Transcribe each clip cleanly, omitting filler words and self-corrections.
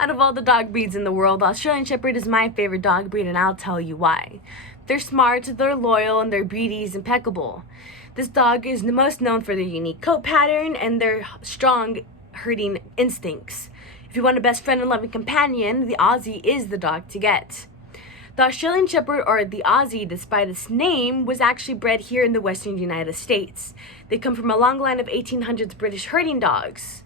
Out of all the dog breeds in the world, Australian Shepherd is my favorite dog breed, and I'll tell you why. They're smart, they're loyal, and their beauty is impeccable. This dog is the most known for their unique coat pattern and their strong herding instincts. If you want a best friend and loving companion, the Aussie is the dog to get. The Australian Shepherd, or the Aussie, despite its name, was actually bred here in the western United States. They come from a long line of 1800s British herding dogs.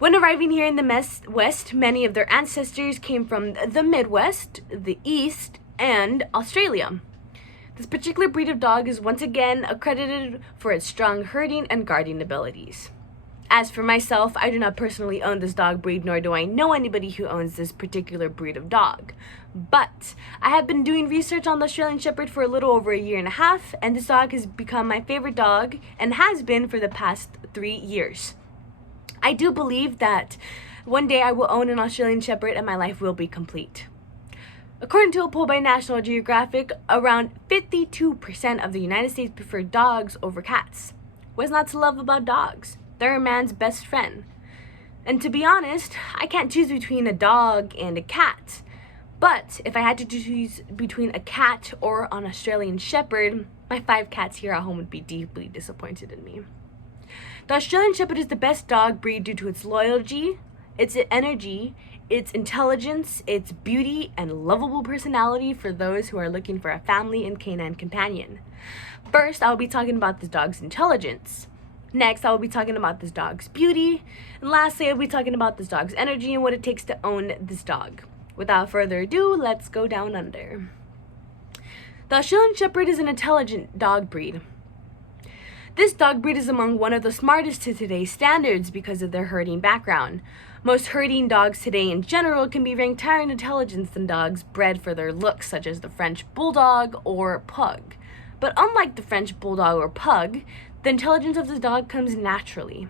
When arriving here in the West, many of their ancestors came from the Midwest, the East, and Australia. This particular breed of dog is once again accredited for its strong herding and guarding abilities. As for myself, I do not personally own this dog breed, nor do I know anybody who owns this particular breed of dog. But I have been doing research on the Australian Shepherd for a little over a year and a half, and this dog has become my favorite dog and has been for the past 3 years. I do believe that one day I will own an Australian Shepherd and my life will be complete. According to a poll by National Geographic, around 52% of the United States prefer dogs over cats. What's not to love about dogs? They're a man's best friend. And to be honest, I can't choose between a dog and a cat. But if I had to choose between a cat or an Australian Shepherd, my 5 cats here at home would be deeply disappointed in me. The Australian Shepherd is the best dog breed due to its loyalty, its energy, its intelligence, its beauty, and lovable personality for those who are looking for a family and canine companion. First, I will be talking about this dog's intelligence. Next, I will be talking about this dog's beauty. And lastly, I will be talking about this dog's energy and what it takes to own this dog. Without further ado, let's go down under. The Australian Shepherd is an intelligent dog breed. This dog breed is among one of the smartest to today's standards because of their herding background. Most herding dogs today in general can be ranked higher in intelligence than dogs bred for their looks, such as the French Bulldog or Pug. But unlike the French Bulldog or Pug, the intelligence of the dog comes naturally.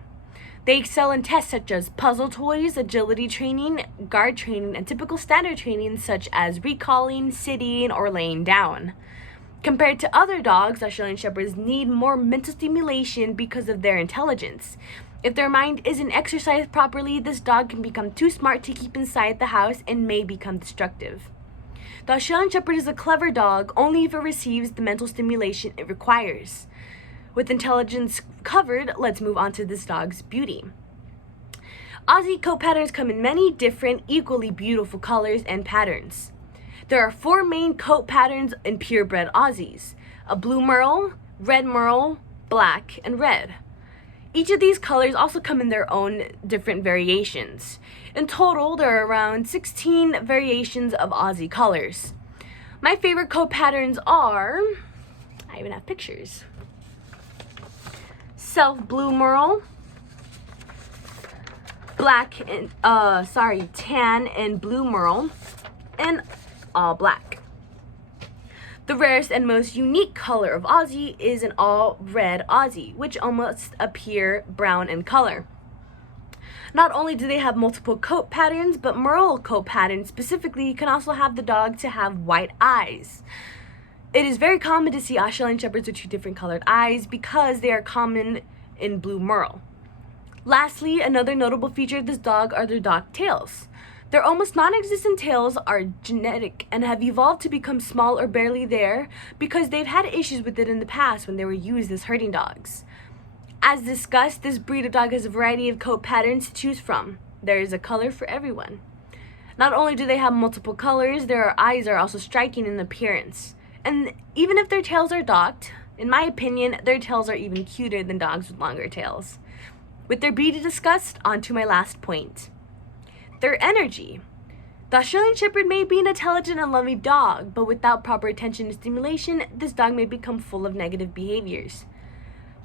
They excel in tests such as puzzle toys, agility training, guard training, and typical standard training such as recalling, sitting, or laying down. Compared to other dogs, Australian Shepherds need more mental stimulation because of their intelligence. If their mind isn't exercised properly, this dog can become too smart to keep inside the house and may become destructive. The Australian Shepherd is a clever dog only if it receives the mental stimulation it requires. With intelligence covered, let's move on to this dog's beauty. Aussie coat patterns come in many different, equally beautiful colors and patterns. There are 4 main coat patterns in purebred Aussies: a blue merle, red merle, black, and red. Each of these colors also come in their own different variations. In total, there are around 16 variations of Aussie colors. My favorite coat patterns are, I even have pictures. Self blue merle, tan and blue merle, and all black. The rarest and most unique color of Aussie is an all red Aussie, which almost appear brown in color. Not only do they have multiple coat patterns, but merle coat patterns specifically can also have the dog to have white eyes. It is very common to see Australian Shepherds with 2 different colored eyes because they are common in blue merle. Lastly, another notable feature of this dog are their docked tails. Their almost non-existent tails are genetic and have evolved to become small or barely there because they've had issues with it in the past when they were used as herding dogs. As discussed, this breed of dog has a variety of coat patterns to choose from. There is a color for everyone. Not only do they have multiple colors, their eyes are also striking in appearance. And even if their tails are docked, in my opinion, their tails are even cuter than dogs with longer tails. With their beauty discussed, on to my last point. Their energy. The Australian Shepherd may be an intelligent and loving dog, but without proper attention and stimulation, this dog may become full of negative behaviors.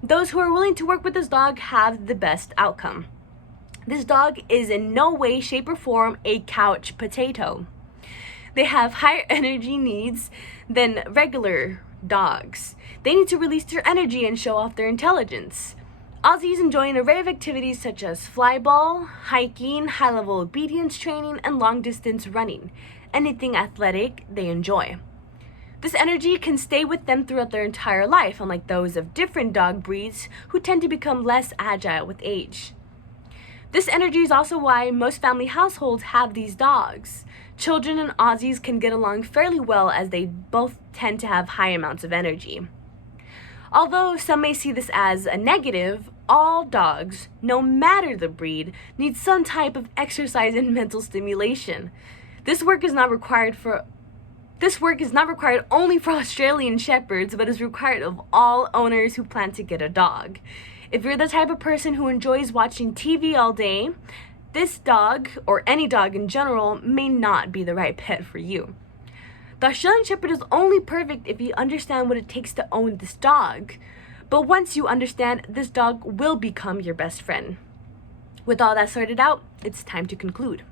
Those who are willing to work with this dog have the best outcome. This dog is in no way, shape, or form a couch potato. They have higher energy needs than regular dogs. They need to release their energy and show off their intelligence. Aussies enjoy an array of activities such as flyball, hiking, high-level obedience training, and long-distance running. Anything athletic they enjoy. This energy can stay with them throughout their entire life, unlike those of different dog breeds who tend to become less agile with age. This energy is also why most family households have these dogs. Children and Aussies can get along fairly well as they both tend to have high amounts of energy. Although some may see this as a negative, all dogs, no matter the breed, need some type of exercise and mental stimulation. This work is not required only for Australian Shepherds, but is required of all owners who plan to get a dog. If you're the type of person who enjoys watching TV all day, this dog, or any dog in general, may not be the right pet for you. The Australian Shepherd is only perfect if you understand what it takes to own this dog. But once you understand, this dog will become your best friend. With all that sorted out, it's time to conclude.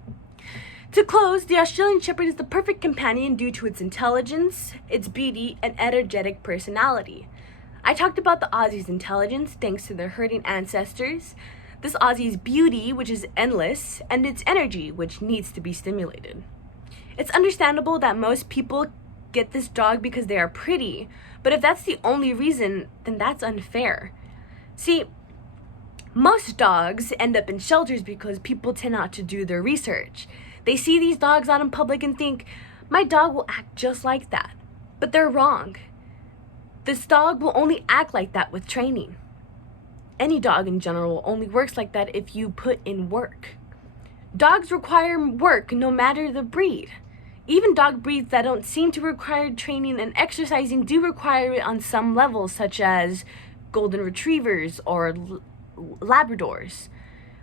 To close, the Australian Shepherd is the perfect companion due to its intelligence, its beauty, and energetic personality. I talked about the Aussie's intelligence thanks to their herding ancestors, this Aussie's beauty, which is endless, and its energy, which needs to be stimulated. It's understandable that most people get this dog because they are pretty, but if that's the only reason, then that's unfair. See, most dogs end up in shelters because people tend not to do their research. They see these dogs out in public and think, my dog will act just like that. But they're wrong. This dog will only act like that with training. Any dog in general only works like that if you put in work. Dogs require work no matter the breed. Even dog breeds that don't seem to require training and exercising do require it on some levels, such as golden retrievers or Labradors.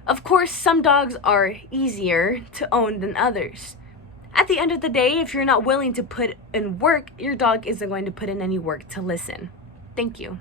Of course, some dogs are easier to own than others. At the end of the day, if you're not willing to put in work, your dog isn't going to put in any work to listen. Thank you.